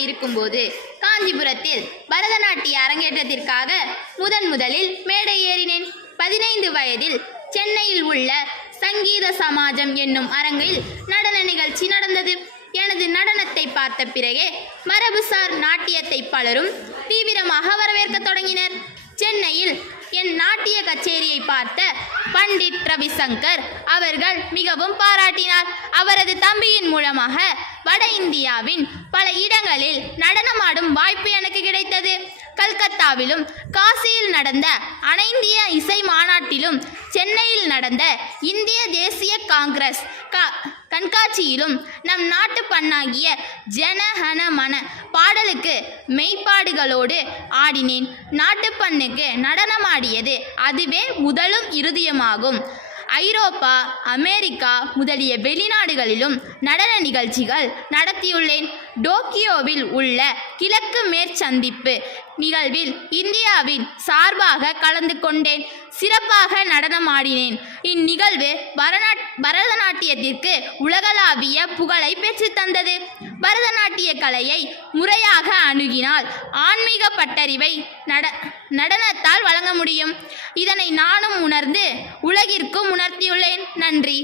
மாணவியாக இருக்கும்போது காஞ்சிபுரத்தில் பரதநாட்டிய அரங்கேற்றத்திற்காக முதலில் மேடை ஏறினேன். 15 வயதில் சென்னையில் உள்ள சங்கீத சமாஜம் என்னும் அரங்கில் நடன நிகழ்ச்சி நடந்தது. எனது நடனத்தை பார்த்த பிறகே மரபுசார் நாட்டியத்தை பலரும் தீவிரமாக வரவேற்க தொடங்கினர். சென்னையில் என் நாட்டிய கச்சேரியை பார்த்த பண்டிட் ரவிசங்கர் அவர்கள் மிகவும் பாராட்டினார். அவரது தம்பியின் மூலமாக வட இந்தியாவின் பல இடங்களில் நடனமாடும் வாய்ப்பு எனக்கு கிடைத்தது. கல்கத்தாவிலும் காசியில் நடந்த அனைந்திய இசை மாநாட்டிலும் சென்னையில் நடந்த இந்திய தேசிய காங்கிரஸ் கண்காட்சியிலும் நம் நாட்டு பண்ணாகிய ஜனஹன மன பாடலுக்கு மெய்ப்பாடுகளோடு ஆடினேன். நாட்டுப்பண்ணுக்கு நடனமாடியது அதுவே முதலும் இறுதியுமாகும். ஐரோப்பா, அமெரிக்கா முதலிய வெளிநாடுகளிலும் நடன நிகழ்ச்சிகள் நடத்தியுள்ளேன். டோக்கியோவில் உள்ள கிழக்கு மேற்சந்திப்பு நிகழ்வில் இந்தியாவின் சார்பாக கலந்து கொண்டேன். சிறப்பாக நடனமாடினேன். இந்நிகழ்வு பரதநாட்டியத்திற்கு உலகளாவிய புகழை பெற்று தந்தது. பரதநாட்டிய கலையை முறையாக அணுகினால் ஆன்மீக பட்டறிவை நடனத்தால் வழங்க முடியும். இதனை நானும் உணர்ந்து உலகிற்கும் உணர்த்தியுள்ளேன். நன்றி.